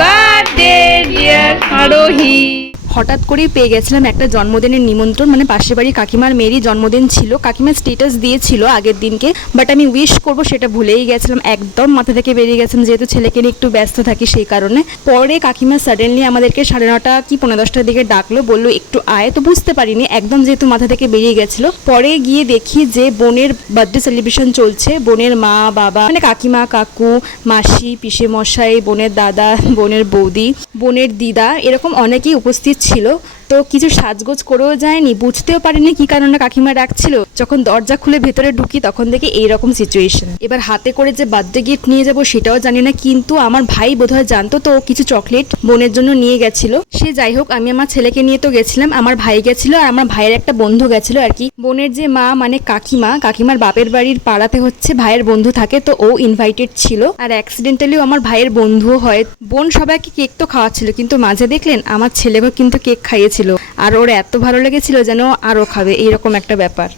Birthday dear আরোহী। হঠাৎ করেই পেয়ে গেছিলাম একটা জন্মদিনের নিমন্ত্রণ, মানে পাশের বাড়ি কাকিমার মেয়েরই জন্মদিন ছিল। কাকিমা স্ট্যাটাস দিয়েছিল আগের দিনকে, বাট আমি উইশ করব সেটা ভুলেই গেছিলাম, একদম মাথা থেকে বেরিয়ে গেছিলাম, যেহেতু ছেলেকে নিয়ে একটু ব্যস্ত থাকি সেই কারণে। পরে কাকিমা সাডেনলি আমাদেরকে 9:30 কি 10:15টার দিকে ডাকলো, বললো একটু আয়। তো বুঝতে পারিনি, একদম যেহেতু মাথা থেকে বেরিয়ে গেছিল। পরে গিয়ে দেখি যে বোনের বার্থডে সেলিব্রেশন চলছে। বোনের মা বাবা, মানে কাকিমা কাকু মাসি পিসে মশাই, বোনের দাদা, বোনের বৌদি, বোনের দিদা, এরকম অনেকেই উপস্থিত ছিল। তো কিছু সাজগোজ করেও যায়নি, বুঝতেও পারিনি কি কারণে কাকিমা ডাকছিল। যখন দরজা খুলে ভেতরে ঢুকি তখন দেখি এইরকম সিচুয়েশন। এবার হাতে করে যে বার্থডে গিফট নিয়ে যাব সেটাও জানি না, কিন্তু আমার ভাই বোধহয় জানতো, তো কিছু চকলেট বোনের জন্য নিয়ে গেছিল। সে যাই হোক, আমি আমার ছেলেকে নিয়ে তো গেছিলাম, আমার ভাই গেছিল আর আমার ভাইয়ের একটা বন্ধু গেছিল আর কি। বোনের যে মা মানে কাকিমার বাপের বাড়ির পাড়াতে হচ্ছে ভাইয়ের বন্ধু থাকে, তো ও ইনভাইটেড ছিল। আর অ্যাক্সিডেন্টালিও আমার ভাইয়ের বন্ধুও হয়। বোন সবাইকে কেক তো খাওয়াচ্ছিল, কিন্তু মাঝে দেখলেন আমার ছেলেকেও কিন্তু কেক খাইয়েছিল, আর ওর এত ভালো লেগেছিল যেন আরো খাবে, এইরকম একটা ব্যাপার।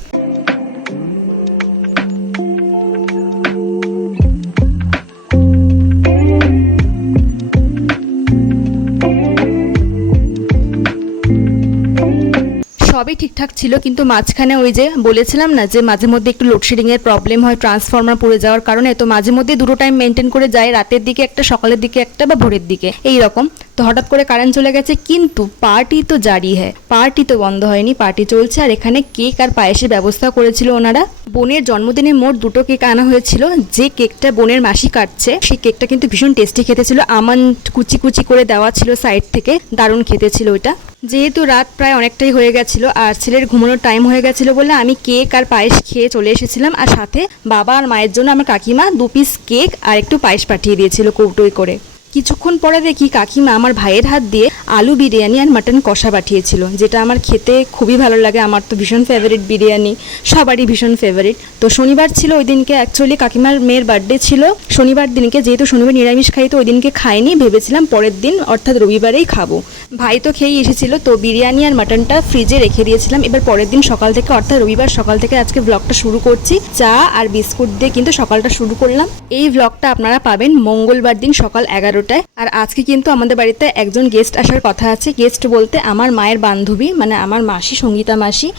সবই ঠিকঠাক ছিল, কিন্তু মাঝখানে ওই যে বলেছিলাম না যে মাঝে মধ্যে একটু লোডশেডিং এর প্রবলেম হয় ট্রান্সফরমার পড়ে যাওয়ার কারণে। তো মাঝে মধ্যে দুটো টাইম মেনটেন করে যায়, রাতের দিকে একটা, সকালের দিকে একটা, বা ভোরের দিকে এই রকম। তো হঠাৎ করে কারেন্ট চলে গেছে, কিন্তু পার্টি তো জারি হ্যাঁ, পার্টি তো বন্ধ হয়নি, পার্টি চলছে। আর এখানে কেক আর পায়েসের ব্যবস্থা করেছিল ওনারা। বোনের জন্মদিনে মোট 2টো কেক আনা হয়েছিল। যে কেকটা বোনের মাসি কাটছে সেই কেকটা কিন্তু ভীষণ টেস্টি খেতে ছিল, আমন্ড কুচি কুচি করে দেওয়া ছিল সাইড থেকে, দারুণ খেতে ছিল ওইটা। যেহেতু রাত প্রায় অনেকটাই হয়ে গেছিল আর ছেলের ঘুমানোর টাইম হয়ে গেছিল বলে আমি কেক আর পায়েস খেয়ে চলে এসেছিলাম। আর সাথে বাবা আর মায়ের জন্য আমার কাকিমা 2 পিস কেক আর একটু পায়েস পাঠিয়ে দিয়েছিল কৌটোয় করে। কিছুক্ষণ পরে দেখি কাকিমা আমার ভাইয়ের হাত দিয়ে আলু বিরিয়ানি আর মাটন কষা পাঠিয়েছিল, যেটা আমার খেতে খুবই ভালো লাগে। আমার তো ভীষণ ফেভারিট বিরিয়ানি, সবারই ভীষণ ফেভারিট। তো শনিবার ছিল ওই দিনকে, অ্যাকচুয়ালি কাকিমার মেয়ের বার্থডে ছিল শনিবার দিনকে, যেহেতু শনিবার নিরামিষ খাই তো ওই দিনকে খাইনি, ভেবেছিলাম পরের দিন অর্থাৎ রবিবারেই খাবো। ভাই তো খেয়েই এসেছিল, তো বিরিয়ানি আর মাটনটা ফ্রিজে রেখে দিয়েছিলাম। এবার পরের দিন সকাল থেকে, অর্থাৎ রবিবার সকাল থেকে আজকে ব্লগটা শুরু করছি। চা আর বিস্কুট দিয়ে কিন্তু সকালটা শুরু করলাম। এই ব্লগটা আপনারা পাবেন মঙ্গলবার দিন সকাল 11টায়। আর আজকে কিন্তু আমাদের বাড়িতে একজন গেস্ট আসার কথা আছে। গেস্ট বলতে আমার মায়ের বান্ধবী, মানে আমার মাসি, সঙ্গীতা মাসি।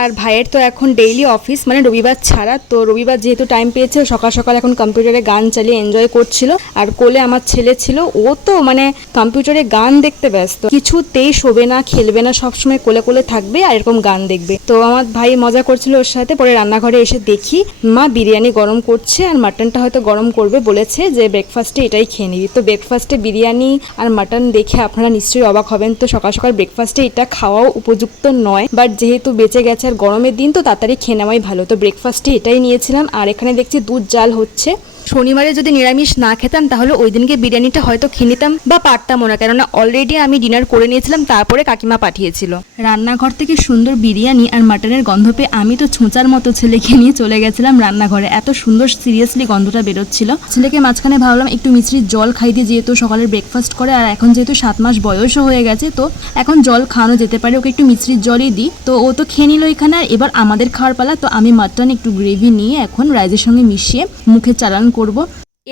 আর ভাইয়ের তো এখন ডেইলি অফিস, মানে রবিবার ছাড়া। তো রবিবার যেহেতু টাইম পেয়েছে, সকাল সকাল এখন কম্পিউটারে গান চালিয়ে এনজয় করছিল। আর কোলে আমার ছেলে ছিল, ও তো মানে কম্পিউটারে গান দেখতে ব্যস্ত, কিছুতেই শোবে না, খেলবে না, সবসময় কোলে কোলে থাকবে আর এরকম গান দেখবে। তো আমার ভাই মজা করছিল ওর সাথে। পরে রান্নাঘরে এসে দেখি মা বিরিয়ানি গরম করছে আর মাটনটা হয়তো গরম করবে, বলেছে যে ব্রেকফাস্টে এটাই খেয়ে নিবি। তো ব্রেকফাস্টে বিরিয়ানি আর মাটন দেখে আপনারা নিশ্চয়ই অবাক হবেন। তো সকাল সকাল ব্রেকফাস্টে এটা খাওয়াও উপযুক্ত নয়, বাট যেহেতু বেঁচে গেছে আর গরমের দিন তো তাড়াতাড়ি খেয়ে নেওয়াই ভালো। তো ব্রেকফাস্টে এটাই নিয়েছিলাম। আর এখানে দেখছি দুধ জাল হচ্ছে। শনিবারে যদি নিরামিষ না খেতাম তাহলে ওই দিনকে বিরিয়ানিটা হয়তো খেয়ে নিতাম বা পারতামও না, কেননা অলরেডি আমি ডিনার করে নিয়েছিলাম, তারপরে কাকিমা পাঠিয়েছিল। রান্নাঘর থেকে সুন্দর বিরিয়ানি আর মাটনের গন্ধ পেয়ে আমি তো ছোঁচার মতো ছেলেকে নিয়ে চলে গেছিলাম রান্নাঘরে। এত সুন্দর সিরিয়াসলি গন্ধটা বেরোচ্ছিল। ছেলেকে মাঝখানে ভাবলাম একটু মিষ্টির জল খাই দিয়ে, যেহেতু সকালের ব্রেকফাস্ট করে আর এখন যেহেতু 7 মাস বয়সও হয়ে গেছে, তো এখন জল খাওয়ানো যেতে পারে, ওকে একটু মিষ্টির জলই দিই। তো ও তো খেয়ে নিল এখানে। আর এবার আমাদের খাওয়ার পালা। তো আমি মাটন একটু গ্রেভি নিয়ে এখন রাইসের সঙ্গে মিশিয়ে মুখে চালান করব।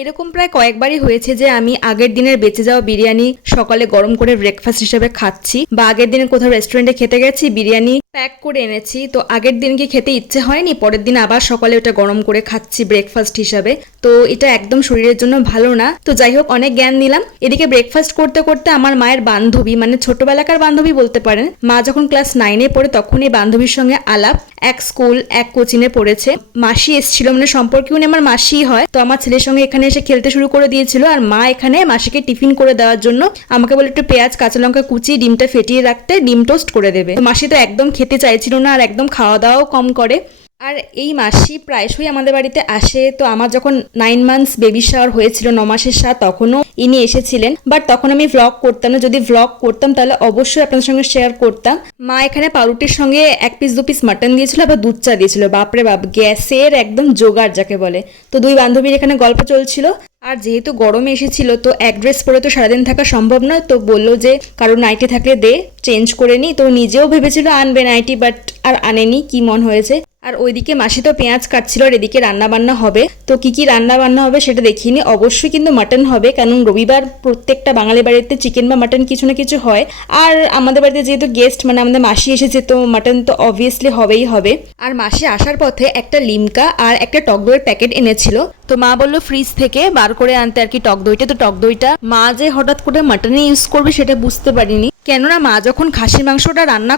এরকম প্রায় কয়েকবারই হয়েছে যে আমি আগের দিনের বেঁচে যাওয়া বিরিয়ানি সকালে গরম করে ব্রেকফাস্ট হিসেবে খাচ্ছি, বা আগের দিনে কোথাও রেস্টুরেন্টে খেতে গেছি, বিরিয়ানি প্যাক করে এনেছি, তো আগের দিনকে খেতে ইচ্ছে হয়নি, পরের দিন আবার সকালে ওটা গরম করে খাচ্ছি ব্রেকফাস্ট হিসাবে। তো এটা একদম শরীরের জন্য ভালো না। তো যাই হোক, অনেক জ্ঞান নিলাম। এদিকে ব্রেকফাস্ট করতে করতে আমার মায়ের বান্ধবী, মানে ছোটবেলাকার বান্ধবী বলতে পারেন, মা যখন ক্লাস 9-এ পড়ে তখন এই বান্ধবীর সঙ্গে আলাপ। এক স্কুল এক কোচিংয়ে পড়েছে। মাসি এসেছিল, মানে সম্পর্কে উনি আমার মাসিই হয়। তো আমার ছেলের সঙ্গে এখানে এসে খেলতে শুরু করে দিয়েছিল। আর মা এখানে মাসিকে টিফিন করে দেওয়ার জন্য আমাকে বলে একটু পেঁয়াজ কাঁচা লঙ্কা কুচিয়ে ডিমটা ফেটিয়ে রাখতে, ডিম টোস্ট করে দেবে। তো মাসি তো একদম খেতে চাইছিল না আর একদম খাওয়া দাওয়াও কম করে। আর এই মাসি প্রায়শই আমাদের বাড়িতে আসে। তো আমার যখন 9 মান্থস বেবি শাওয়ার হয়েছিল, 9 মাসের সাথে, তখনও ইনি এসেছিলেন। বাট তখন আমি ভ্লগ করতাম না। যদি ভ্লগ করতাম তাহলে অবশ্যই আপনাদের সঙ্গে শেয়ার করতাম। মা এখানে পাউরুটির সঙ্গে 1 পিস 2 পিস মাটন দিয়েছিল, আবার দুধ চা দিয়েছিল। বাপরে বাপ, গ্যাসের একদম জোগাড় যাকে বলে। তো দুই বান্ধবীর এখানে গল্প চলছিল। আর যেহেতু গরমে এসেছিল তো এক ড্রেস পরে তো সারাদিন থাকা সম্ভব নয়। তো বললো যে কারোর নাইটি থাকলে দে, চেঞ্জ করে নি। তো নিজেও ভেবেছিল আনবে নাইটি, বাট আর আনেনি, কি মন হয়েছে। আর ওইদিকে মাসি তো পেঁয়াজ কাটছিল আর এদিকে রান্না বান্না হবে। তো কি রান্না বান্না হবে সেটা দেখিনি, অবশ্যই কিন্তু মাটন হবে, কারণ রবিবার প্রত্যেকটা বাঙালি বাড়িতে চিকেন বা মাটন কিছু না কিছু হয়। আর আমাদের বাড়িতে যেহেতু গেস্ট মানে আমাদের মাসি এসেছে, তো মাটন তো অবভিয়াসলি হবেই হবে। আর মাসি আসার পথে একটা লিমকা আর একটা টক দইয়ের প্যাকেট এনেছিল, তো মা বললো ফ্রিজ থেকে বার করে আনতে আর কি টক দইটা। তো টক দইটা মা যে হঠাৎ করে মাটনে ইউজ করবে সেটা বুঝতে পারিনি, কেননা মা যখন খাসির মাংসটা রান্না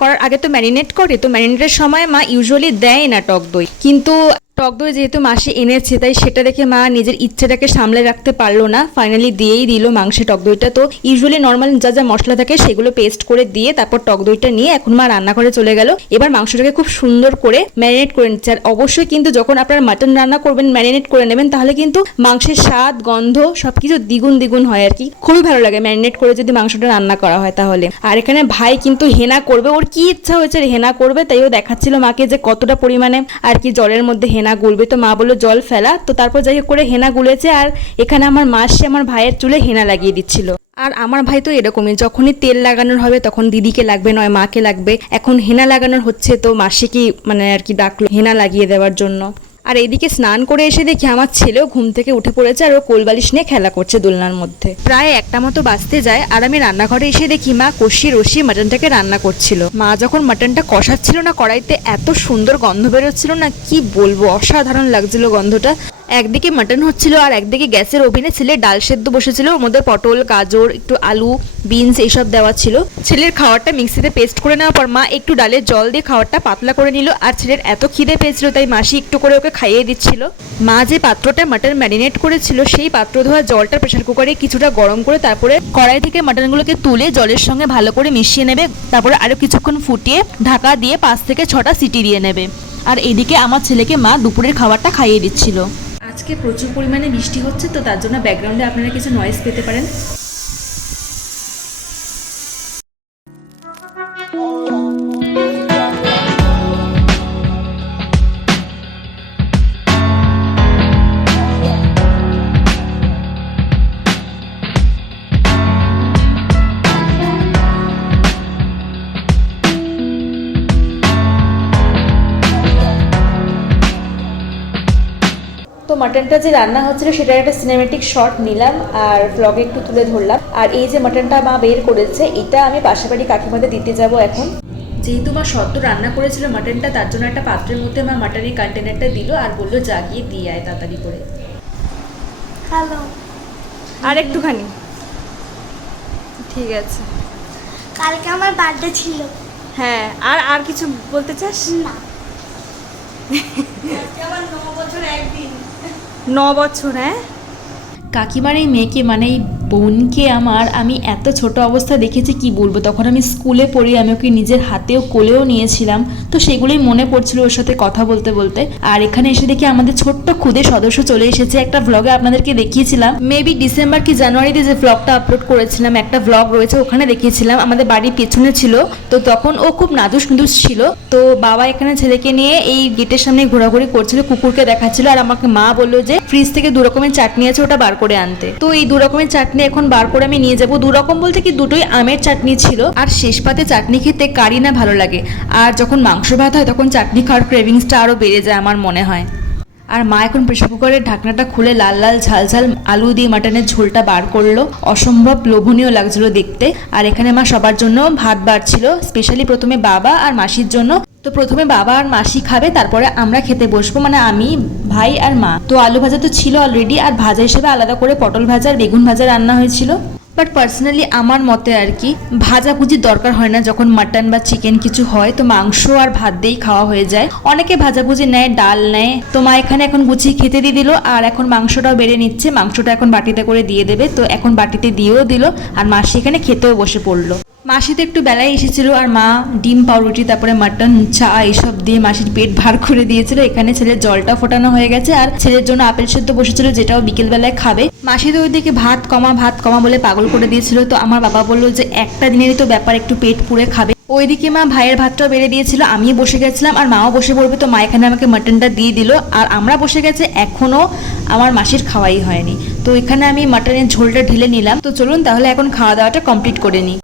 করার আগে তো ম্যারিনেট করে, তো ম্যারিনেটের সময় মা ইউজুয়ালি দেয় না টক দই। কিন্তু টক দই যেহেতু মাসি এনেছে, তাই সেটা দেখে মা নিজের ইচ্ছেটাকে সামলে রাখতে পারলো না, ফাইনালি দিয়েই দিল মাংসে টক দইটা। তো ইউজুয়ালি নর্মাল যা যা মশলা থাকে সেগুলো পেস্ট করে দিয়ে তারপর টক দইটা নিয়ে এখন মা রান্নাঘরে চলে গেল। এবার মাংসটাকে খুব সুন্দর করে ম্যারিনেট করে নিচ্ছে। আর অবশ্যই কিন্তু যখন আপনারা মাটন রান্না করবেন ম্যারিনেট করে নেবেন, তাহলে কিন্তু মাংসের স্বাদ গন্ধ সবকিছু দ্বিগুণ হয় আর কি, খুবই ভালো লাগে ম্যারিনেট করে যদি মাংসটা রান্না করা হয় তাহলে। আর এখানে ভাই কিন্তু হেনা করবে, ওর কি ইচ্ছা হয়েছে হেনা করবে, তাই ও দেখাচ্ছিল মাকে যে কতটা পরিমাণে আর কি জলের মধ্যে হেনা গুলবে। তো মা বললো জল ফেলা, তো তারপর যাই হোক করে হেনা গুলেছে। আর এখানে আমার মাসি আমার ভাইয়ের চুলে হেনা লাগিয়ে দিচ্ছিল। আর আমার ভাই তো এরকমই, যখনই তেল লাগানোর হবে তখন দিদিকে লাগবে নয় মাকে লাগবে। এখন হেনা লাগানোর হচ্ছে, তো মাসিকে মানে আর কি ডাকলো হেনা লাগিয়ে দেওয়ার জন্য। আর এইদিকে স্নান করে এসে দেখি আমার ছেলেও ঘুম থেকে উঠে পড়েছে আর ও কোলবালিশ নিয়ে খেলা করছে দোলনার মধ্যে। প্রায় একটা মতো বাজতে যায় আর আমি রান্নাঘরে এসে দেখি মা কষিয়ে মাটনটাকে রান্না করছিল। মা যখন মাটনটা কষাচ্ছিল না কড়াইতে, এত সুন্দর গন্ধ বেরোচ্ছিল না, কি বলবো, অসাধারণ লাগছিল গন্ধটা। একদিকে মাটন হচ্ছিল আর একদিকে গ্যাসের ওভেনে ছেলের ডাল সেদ্ধ বসেছিল, ওর মধ্যে পটল গাজর একটু আলু বিনস এইসব দেওয়া ছিল। ছেলের খাবারটা মিক্সিতে পেস্ট করে নেওয়ার পর মা একটু ডালের জল দিয়ে খাবারটা পাতলা করে নিল। আর ছেলের এত খিদে পেয়েছিল তাই মাসি একটু করে ওকে খাইয়ে দিচ্ছিল। মা যে পাত্রটা মাটন ম্যারিনেট করেছিল সেই পাত্র ধোয়া জলটা প্রেসার কুকারে কিছুটা গরম করে তারপরে কড়াই থেকে মাটনগুলোকে তুলে জলের সঙ্গে ভালো করে মিশিয়ে নেবে, তারপরে আরও কিছুক্ষণ ফুটিয়ে ঢাকা দিয়ে 5 থেকে 6টা সিটি দিয়ে নেবে। আর এদিকে আমার ছেলেকে মা দুপুরের খাবারটা খাইয়ে দিচ্ছিল। আজকে প্রচুর পরিমাণে বৃষ্টি হচ্ছে, তো তার জন্য ব্যাকগ্রাউন্ডে আপনারা কিছু নয়েজ পেতে পারেন। তো মাটনটা যে রান্না হচ্ছিল সেটার একটা সিনেমেটিক শট নিলাম আর ব্লগে একটু তুলে ধরলাম। আর এই যে মাটনটা মা বের করেছে, এটা আমি পাশের বাড়ি কাকিমাদের দিতে যাব এখন। যেহেতু মা সদ্য রান্না করেছিল মাটনটা, তার জন্য একটা পাত্রের মধ্যে মা মাটনের কন্টেনারটা দিল আর বললো জাগিয়ে দিয়ে আয় তাড়াতাড়ি করে। হ্যালো, আর একটুখানি, ঠিক আছে। কালকে আমার বার্থডে ছিল। হ্যাঁ, আর কিছু বলতে চাস? না, আমার 9 বছর একদিন। 9 বছর, হ্যাঁ। কাকিমার এই মেয়েকে মানে এই বোনকে আমি এত ছোট অবস্থা দেখেছি কি বলবো। তখন আমি স্কুলে পড়ি, আমি ওকে নিজের হাতেও কোলেও নিয়েছিলাম, তো সেগুলোই মনে পড়ছিল ওর সাথে কথা বলতে বলতে। আর এখানে এসে দেখি আমাদের ছোট্ট খুদে সদস্য চলে এসেছে। একটা ভ্লগে আপনাদেরকে দেখিয়েছিলাম, মেবি ডিসেম্বর কি জানুয়ারিতে যে ভ্লগটা আপলোড করেছিলাম, একটা ভ্লগ রয়েছে ওখানে দেখিয়েছিলাম। আমাদের বাড়ির পেছনে ছিল, তো তখন ও খুব নাদুস নুদুস ছিল। তো বাবা এখানে ছেলেকে নিয়ে এই গেটের সামনে ঘোরাঘুরি করছিল, কুকুরকে দেখাচ্ছিল। আর আমাকে মা বললো যে ফ্রিজ থেকে 2 রকমের চাটনি আছে, ওটা বার করে আনতে। তো এই 2 রকমের চাটনি এখন বার করে আমি নিয়ে যাবো। 2 রকম বলতে কি দুটোই আমের চাটনি ছিল। আর শেষ পাতে চাটনি খেতে কারি না ভালো লাগে, আর যখন মাংস ভাত হয় তখন চাটনি খাওয়ার ক্রেভিংসটা আরও বেড়ে যায় আমার মনে হয়। আর মা এখন প্রেসার কুকারের ঢাকনাটা খুলে লাল লাল ঝাল ঝাল আলু দিয়ে মাটনের ঝোলটা বার করলো, অসম্ভব লোভনীয় লাগছিল দেখতে। আর এখানে মা সবার জন্য ভাত বাড়ছিল, স্পেশালি প্রথমে বাবা আর মাসির জন্য। তো প্রথমে বাবা আর মাসি খাবে, তারপরে আমরা খেতে বসবো, মানে আমি ভাই আর মা। তো আলু ভাজা তো ছিল অলরেডি, আর ভাজা হিসেবে আলাদা করে পটল ভাজা আর বেগুন ভাজা রান্না হয়েছিল। বাট পার্সোনালি আমার মতে আর কি ভাজাভুজির দরকার হয় না, যখন মাটন বা চিকেন কিছু হয় তো মাংস আর ভাত দিয়েই খাওয়া হয়ে যায়। অনেকে ভাজাভুজি নেয়, ডাল নেয়। তো মা এখানে এখন গুছিয়ে খেতে দিয়ে দিল, আর এখন মাংসটাও বেড়ে নিচ্ছে। মাংসটা এখন বাটিতে করে দিয়ে দেবে, তো এখন বাটিতে দিয়েও দিল। আর মাসি এখানে খেতেও বসে পড়লো। মাসি তো একটু বেলায় এসেছিল, আর মা ডিম পাউরুটি তারপরে মাটন চা এইসব দিয়ে মাসির পেট ভার করে দিয়েছিল। এখানে ছেলের জলটা ফোটানো হয়ে গেছে, আর ছেলের জন্য আপেল সেদ্ধ বসেছিল, যেটাও বিকেল বেলায় খাবে। মাসি তো ওইদিকে ভাত কমা বলে পাগল করে দিয়েছিল। তো আমার বাবা বললো যে একটা দিনেরই তো ব্যাপার, একটু পেট পুড়ে খাবে। ওইদিকে মা ভাইয়ের ভাতটাও বেড়ে দিয়েছিল, আমি বসে গেছিলাম আর মাও বসে পড়বে। তো মা এখানে আমাকে মাটনটা দিয়ে দিল, আর আমরা বসে গেছে। এখনও আমার মাসির খাওয়াই হয়নি, তো এখানে আমি মাটনের ঝোলটা ঢেলে নিলাম। তো চলুন তাহলে এখন খাওয়া দাওয়াটা কমপ্লিট করে নিই।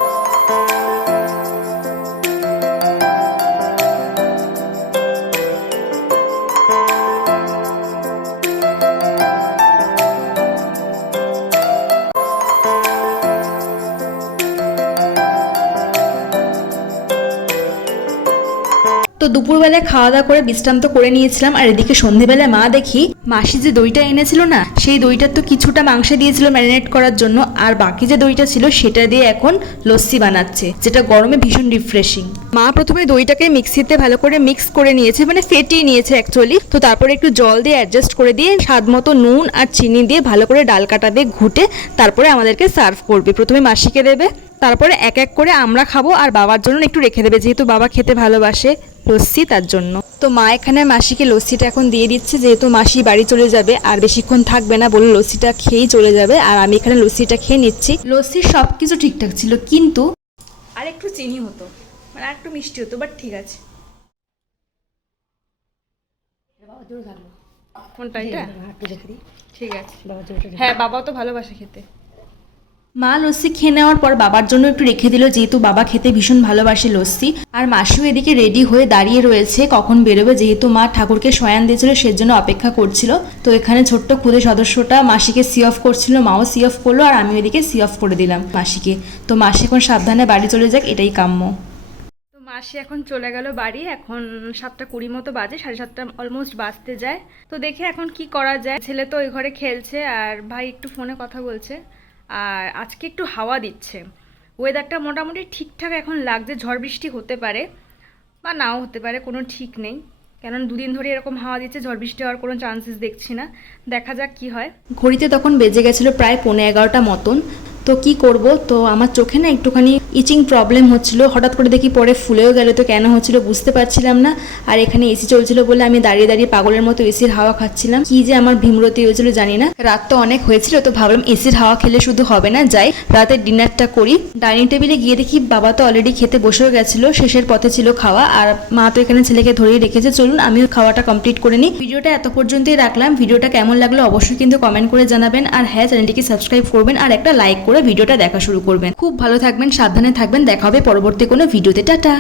তো দুপুরবেলায় খাওয়া দাওয়া করে বিশ্রাম তো করে নিয়েছিলাম, আর এদিকে সন্ধেবেলায় মা দেখি মাসি যে দইটা এনেছিল না, সেই দইটার তো কিছুটা মাংসে দিয়েছিল ম্যারিনেট করার জন্য, আর বাকি যে দইটা ছিল সেটা দিয়ে এখন লস্যি বানাচ্ছে, যেটা গরমে ভীষণ রিফ্রেশিং। মা প্রথমে দইটাকে মিক্সিতে ভালো করে মিক্স করে নিয়েছে, মানে ফেটিয়ে নিয়েছে অ্যাকচুয়ালি। তো তারপরে একটু জল দিয়ে অ্যাডজাস্ট করে দিয়ে স্বাদ মতো নুন আর চিনি দিয়ে ভালো করে ডাল কাটা দিয়ে ঘুটে তারপরে আমাদেরকে সার্ভ করবে। প্রথমে মাসিকে দেবে, তারপরে এক এক করে আমরা খাবো, আর বাবার জন্য একটু রেখে দেবে, যেহেতু বাবা খেতে ভালোবাসে লস্যি তার জন্য। তো মা এখানে মাসিকে লস্যিটা এখন দিয়ে দিচ্ছে, যেহেতু মাসি বাড়ি চলে যাবে আর বেশিক্ষণ থাকবে না বলে লস্যিটা খেয়েই চলে যাবে, আর আমি এখানে লস্যিটা খেয়ে নিচ্ছি। লস্যির সব কিছু ঠিকঠাক ছিল, কিন্তু আর একটু চিনি হতো, মানে আর একটু মিষ্টি হতো, বাট ঠিক আছে। কোনটা এটা? ঠিক আছে, হ্যাঁ বাবা তো ভালোবাসে খেতে। মা লস্যি খেয়ে নেওয়ার পর বাবার জন্য একটু রেখে দিল, যেহেতু বাবা খেতে ভীষণ ভালোবাসে লস্যি। আর মাসিও এদিকে রেডি হয়ে দাঁড়িয়ে রয়েছে কখন বেরোবে, যেহেতু মা ঠাকুরকে শয়ান দিয়েছিল সেজন্য অপেক্ষা করছিল। তো এখানে ছোট্ট খুদে সদস্যটা মাসিকে সি অফ করছিল, মাও সি অফ করলো, আর আমি এদিকে সি অফ করে দিলাম মাসিকে। তো মাসি এখন সাবধানে বাড়ি চলে যাক, এটাই কাম্য। তো মাসি এখন চলে গেল বাড়ি, এখন 7:20 মতো বাজে, 7:30 অলমোস্ট বাজতে যায়। তো দেখে এখন কি করা যায়। ছেলে তো ওই ঘরে খেলছে আর ভাই একটু ফোনে কথা বলছে, আর আজকে একটু হাওয়া দিচ্ছে, ওয়েদারটা মোটামুটি ঠিকঠাক এখন লাগছে। ঝড় বৃষ্টি হতে পারে বা নাও হতে পারে, কোনো ঠিক নেই, কারণ দুদিন ধরে এরকম হাওয়া দিচ্ছে, ঝড় বৃষ্টি হওয়ার কোনো চান্সেস দেখছি না। দেখা যাক কি হয়। ঘড়িতে তখন বেজে গেছিলো প্রায় 11:15 মতন। তো কি করব, তো আমার চোখে না একটুখানি ইচিং প্রবলেম হচ্ছিল, হঠাৎ করে দেখি পরে ফুলেও গেল, তো কেন হচ্ছিল বুঝতে পারছিলাম না। আর এখানে এসি চলছিল বলে আমি দাঁড়িয়ে দাঁড়িয়ে পাগলের মতো এসির হাওয়া খাচ্ছিলাম। কি যে আমার ভীমরতি হয়েছিল জানি না। রাত তো অনেক হয়েছিল, তো ভাবলাম এসির হাওয়া খেলে শুধু হবে না, যাই রাতের ডিনারটা করি। ডাইনিং টেবিলে গিয়ে দেখি বাবা তো অলরেডি খেতে বসেও গেছিলো, শেষের পথে ছিল খাওয়া, আর মা তো এখানে ছেলেকে ধরেই রেখেছে। চলুন আমিও খাওয়াটা কমপ্লিট করে নিই। ভিডিওটা এত পর্যন্তই রাখলাম। ভিডিওটা কেমন লাগলো অবশ্যই কিন্তু কমেন্ট করে জানাবেন, আর হ্যাঁ চ্যানেলটিকে সাবস্ক্রাইব করবেন আর একটা লাইক করে ভিডিওটা দেখা শুরু করবেন। খুব ভালো থাকবেন, সাবধানে থাকবেন, দেখা হবে পরবর্তী কোনো ভিডিওতে। টাটা।